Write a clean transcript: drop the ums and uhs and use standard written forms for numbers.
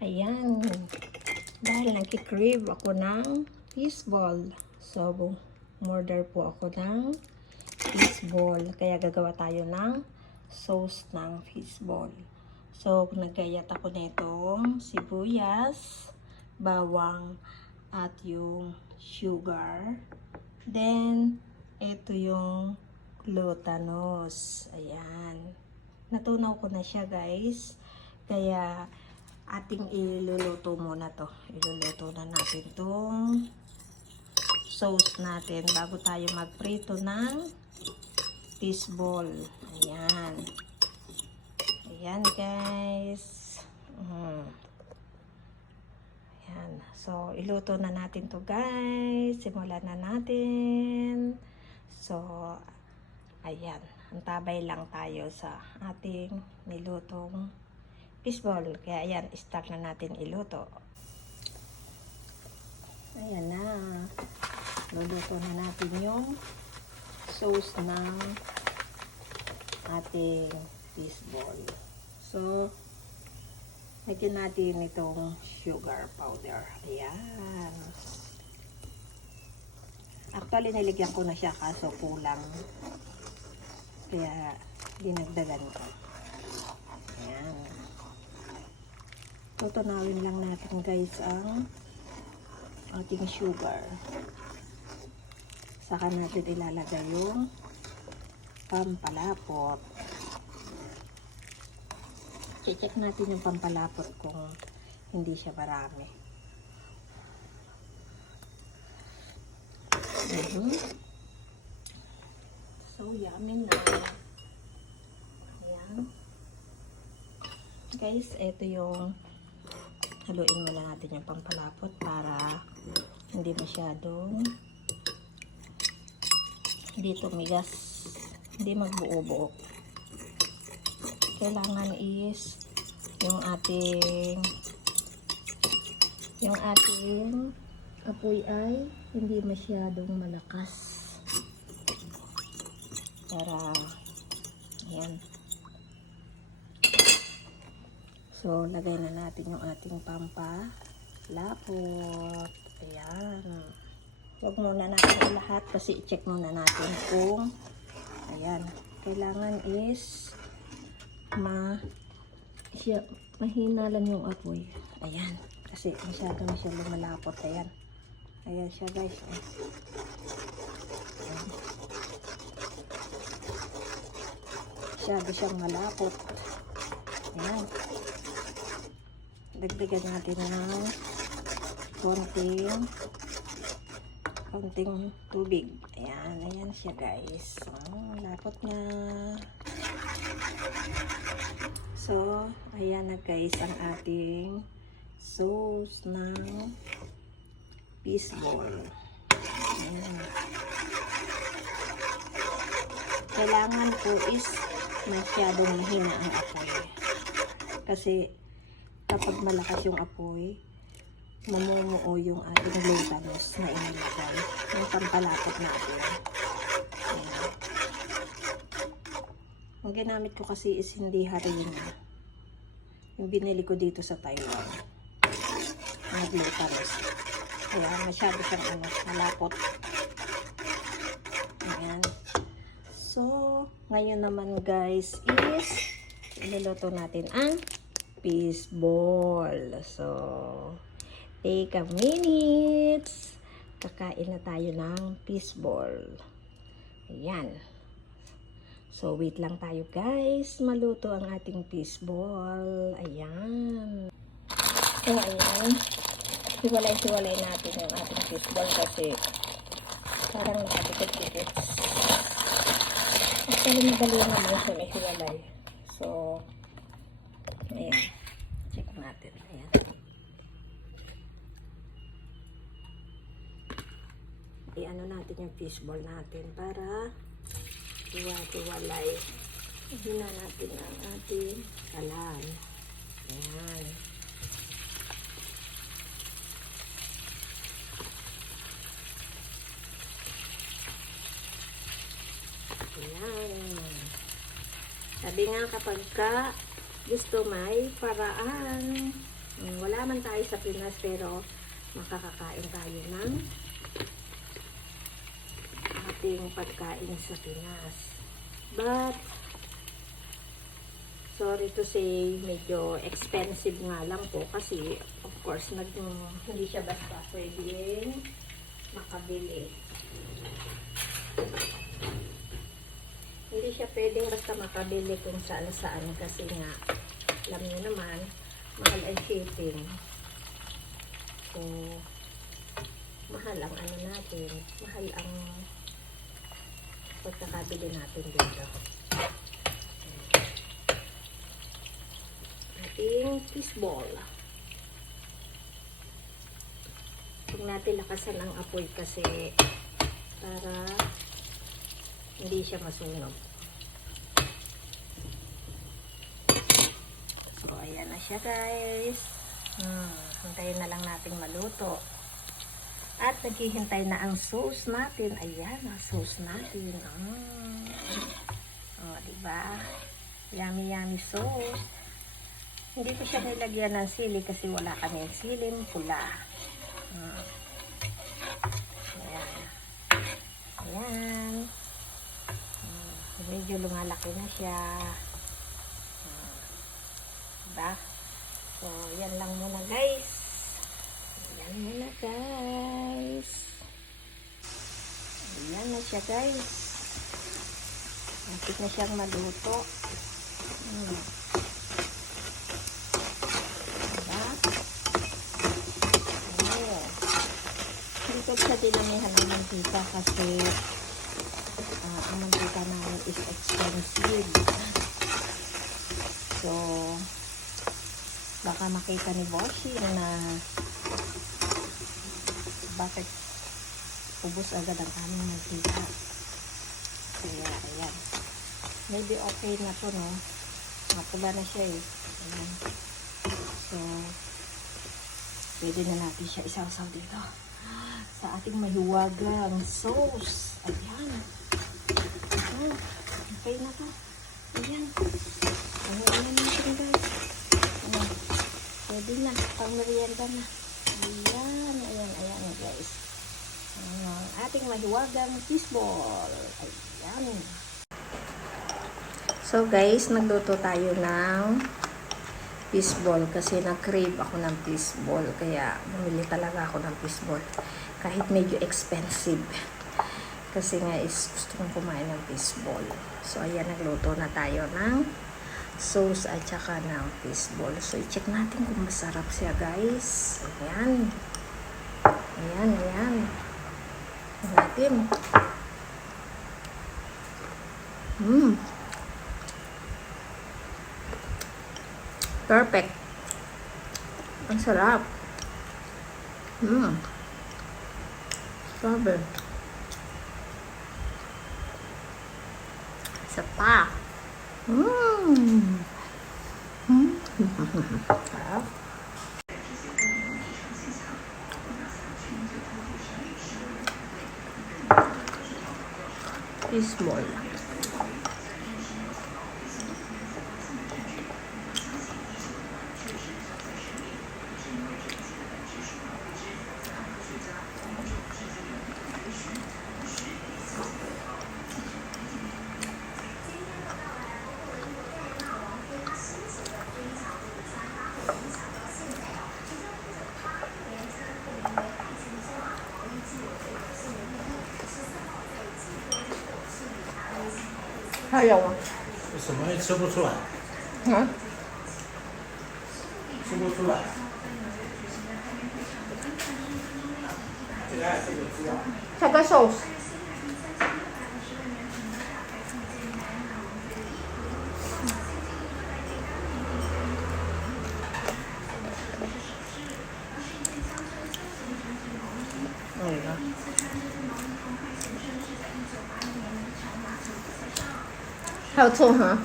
Ayan. Dahil nagki-crave ako ng fishball. So, order po ako ng fishball. Kaya gagawa tayo ng sauce ng fishball. So, nagkayat ako nitong sibuyas, bawang, at yung sugar. Then, ito yung glutanos. Ayan. Natunaw ko na siya, guys. Kaya, ating iluluto muna to. Iluluto na natin tong sauce natin bago tayo magprito ng fishball. Ayan. Ayan, guys. Ayan. So, iluto na natin to, guys. Simulan na natin. So, ayan. Antabay lang tayo sa ating nilutong fishball. Kaya ayan, start na natin iluto. Ayan na. Luluto na natin yung sauce ng ating fishball. So, lagyan natin itong sugar powder. Ayan. Actually, nilagyan ko na siya kaso kulang. Kaya, dinagdagan ko. Ayan. Tutunawin lang natin, guys, ang ating sugar. Saka natin ilalagay yung pampalapot. I-check natin yung pampalapot kung hindi siya marami. So, yummy na. Ayan. Guys, ito yung haluin muna natin yung pampalapot para hindi masyadong hindi tumigas, hindi magbuo-buo. Kailangan is yung ating apoy ay hindi masyadong malakas para ayan. So, lagay na natin yung ating pampalapot. Ayan. Huwag muna natin lahat kasi i-check muna natin kung ayan. Kailangan is mahina lang yung apoy. Ayan. Kasi masyado na siya lumalapot. Ayan. Ayan siya, guys. Ayan. Masyado siyang malapot. Ayan. Dagdagan natin ng konting tubig. Ayan, ayan siya, guys. Lapot na. So, ayan na, guys, ang ating sauce ng fishball. Ayan. Kailangan po is masyadong mahina ang apoy. Kasi kapag malakas yung apoy, mamumuo yung ating glutanos na inilagay. Yung pampalapot natin. Ayan. Ang ginamit ko kasi is hindi harina. Yung binili ko dito sa Taiwan. Ang glutanos. Ayan, masyado siyang malapot. Ayan. So, ngayon naman, guys, is iluluto natin ang fishball. So, take a minute. Kakain na tayo ng fishball. Ayan. So, wait lang tayo, guys. Maluto ang ating fishball. Ayan. So, ayan. Hiwalay-hiwalay natin yung ating fishball kasi parang nakapikit-pikit. Actually, madali naman siya may hiwalay. So, ayan. Check natin. Ayan. I-ano natin yung fishball natin para hiwa-hiwalay. Hina natin ang ating kalan. Ayan. Ayan. Sabi nga kapag ka gusto may paraan. Wala man tayo sa Pinas pero makakakain tayo ng ating pagkain sa Pinas. But sorry to say, medyo expensive nga lang po kasi of course hindi siya basta pwedeng makabili. Hindi siya pwedeng basta makabili kung saan-saan kasi nga alam niyo naman, mahal ang shipping. So, mahal ang ano natin, mahal ang pagkakabili natin dito. Ating fishball. Huwag natin lakasan ang apoy kasi para hindi siya masunog. So, ayan na siya guys. Hintayin na lang natin maluto. At naghihintay na ang sauce natin. Ayan, ang sauce natin. Diba? Yummy, yummy sauce. Hindi ko siya nilagyan ng sili kasi wala kami siling pula. Ayan. Ayan. Medyo lumalaki na siya. Diba? So, yan lang muna guys. Yan muna guys. Ayan na siya guys. Napit na siyang maluto. Diba? Oh. Dito sa dinamihan ng mantika kasi ang mantika namin is expensive. So, baka makita ni Boshi na bakit ubos agad ang aming mantika. Kaya, ayan. Maybe okay na to, no? Mapula na siya, eh. Ayan. So, pwede na natin siya isaw-saw dito sa ating mahiwagang sauce. Ayan. Okay na to. Ayan. Ayan na natin, guys. Ayan. Pwede na. Pang merienda na. Ayan. Ayan, guys. Ayan. Ating mahiwagang fishball. Ayan. So, guys, nagluto tayo ng fishball kasi nag-crave ako ng fishball. Kaya, bumili talaga ako ng fishball. Kahit medyo expensive. Kasi nga is gusto kong kumain ng fishball. So, ayan, nagluto na tayo ng sauce at saka ng fishball. So, i-check natin kung masarap siya, guys. Ayan. Ayan. Ayan natin. Perfect. Ang sarap. Sabi. Isa pa. Sarap. Fishball.还有吗？什么也吃不出来，吃不出来。这个sauce。还有葱哈。